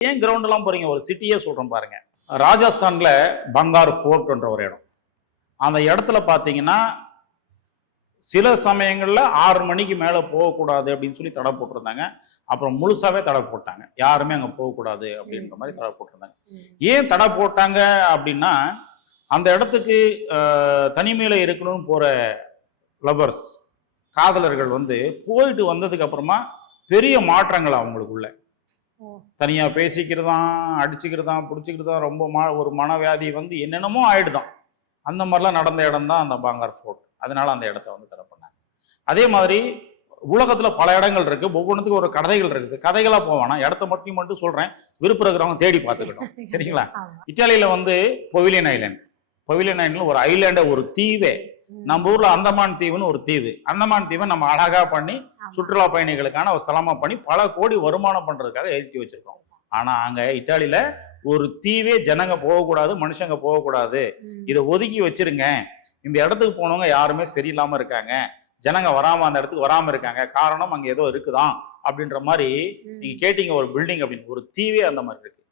ஏன் கிரவுண்ட் எல்லாம் போறீங்க? ஒரு சிட்டியே சொல்றேன் பாருங்க. ராஜஸ்தான்ல பங்கார் ஃபோர்ட்ன்ற ஒரு இடம். அந்த இடத்துல பாத்தீங்கன்னா சில சமயங்கள்ல 6 மணிக்கு மேல போகக்கூடாது அப்படின்னு சொல்லி தடை போட்டிருந்தாங்க. அப்புறம் முழுசாவே தடை போட்டாங்க. யாருமே அங்க போகக்கூடாது அப்படின்ற மாதிரி தடை போட்டிருந்தாங்க. ஏன் தடை போட்டாங்க அப்படின்னா, அந்த இடத்துக்கு தனிமையில இருக்கணும்னு போற லவர்ஸ், காதலர்கள் வந்து போயிட்டு வந்ததுக்கு அப்புறமா பெரிய மாற்றங்கள் அவங்களுக்குள்ள. தனியா பேசிக்கிறதான், அடிச்சுக்கிறதான், பிடிச்சிக்கிறதான், ரொம்ப ஒரு மனவியாதி வந்து என்னென்னமோ ஆயிடுதான். அந்த மாதிரிலாம் நடந்த இடம் தான் அந்த பாங்கார் ஃபோர்ட். அதனால அந்த இடத்த வந்து தடை பண்ணாங்க. அதே மாதிரி உலகத்துல பல இடங்கள் இருக்கு. ஒவ்வொன்றுத்துக்கும் ஒரு கதைகள் இருக்குது. கதைகளா போவானா, இடத்த மட்டும் சொல்றேன். விருப்பம் இருக்கிறவங்க தேடி பார்த்துக்கிட்டோம். சரிங்களா? இத்தாலியில வந்து பொவிலியன் ஐலாண்ட். பொவிலியன் ஐலாண்ட் ஒரு ஐலாண்ட, ஒரு தீவே. நம்ம ஊர்ல அந்தமான் தீவுன்னு ஒரு தீவு. அந்தமான் தீவை நம்ம அழகா பண்ணி சுற்றுலா பயணிகளுக்கான ஒரு ஸ்தலமா பண்ணி பல கோடி வருமானம் பண்றதுக்காக எழுதி வச்சிருக்கோம். ஆனா அங்க இத்தாலியில ஒரு தீவே ஜனங்க போகக்கூடாது, மனுஷங்க போகக்கூடாது, இதை ஒதுக்கி வச்சிருங்க. இந்த இடத்துக்கு போனவங்க யாருமே சரியில்லாம இருக்காங்க, ஜனங்க வராம அந்த இடத்துக்கு வராம இருக்காங்க, காரணம் அங்க ஏதோ இருக்குதான் அப்படின்ற மாதிரி. நீங்க கேட்டீங்க ஒரு பில்டிங் அப்படின்னு, ஒரு தீவே அந்த மாதிரி இருக்கு.